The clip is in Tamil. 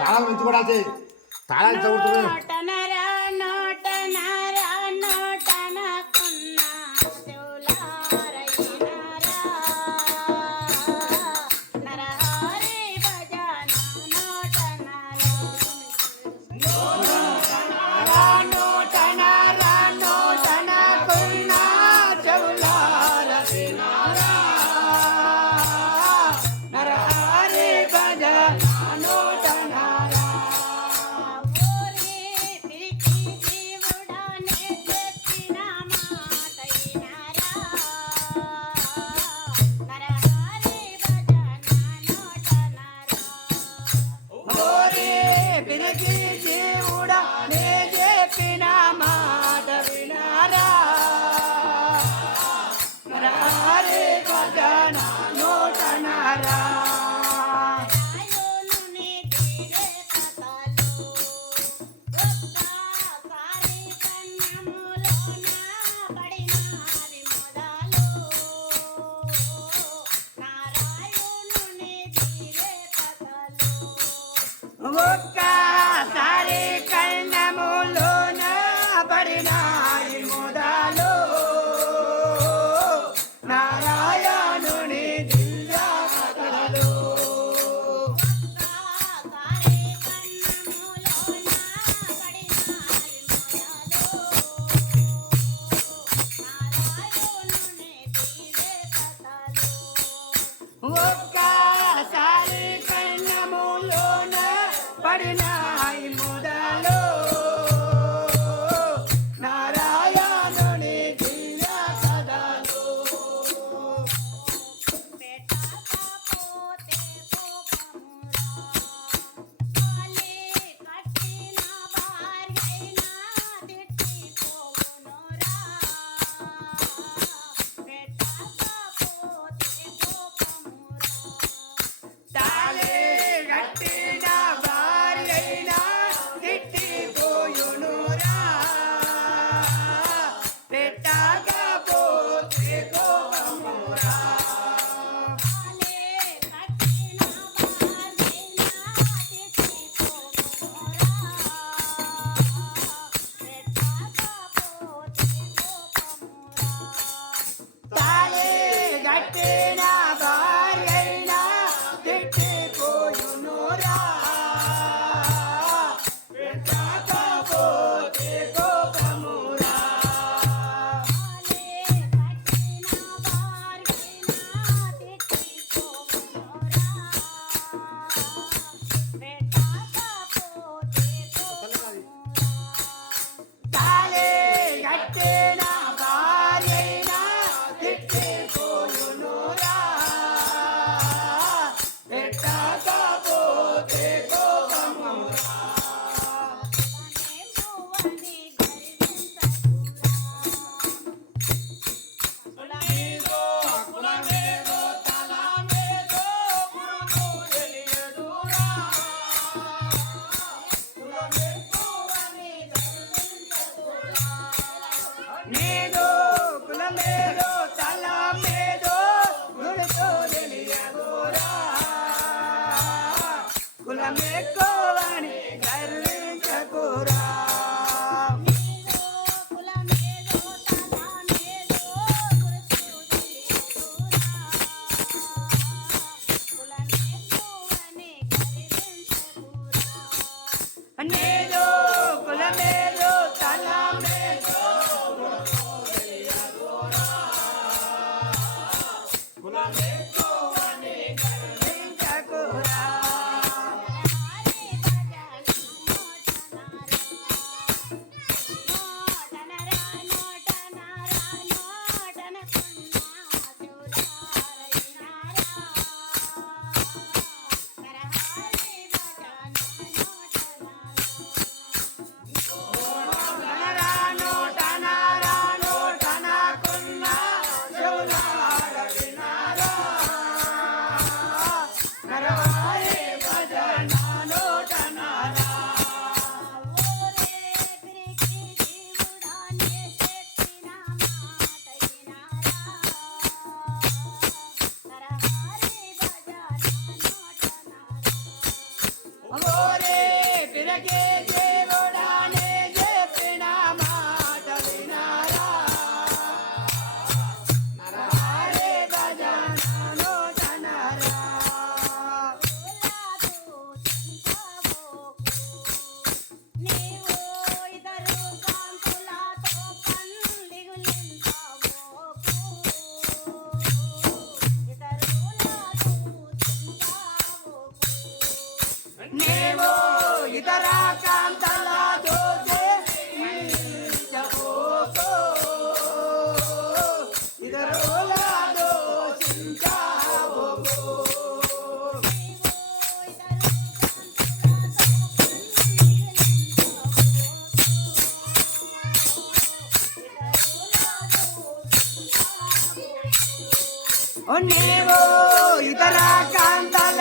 తాళాలు పెంచుకోవడాల్సి తాళాలు చదువుతున్నాయి Yeah, yeah. முதலோன படினாய் முதலோ. Thank you. Onivo, guitarra cantando.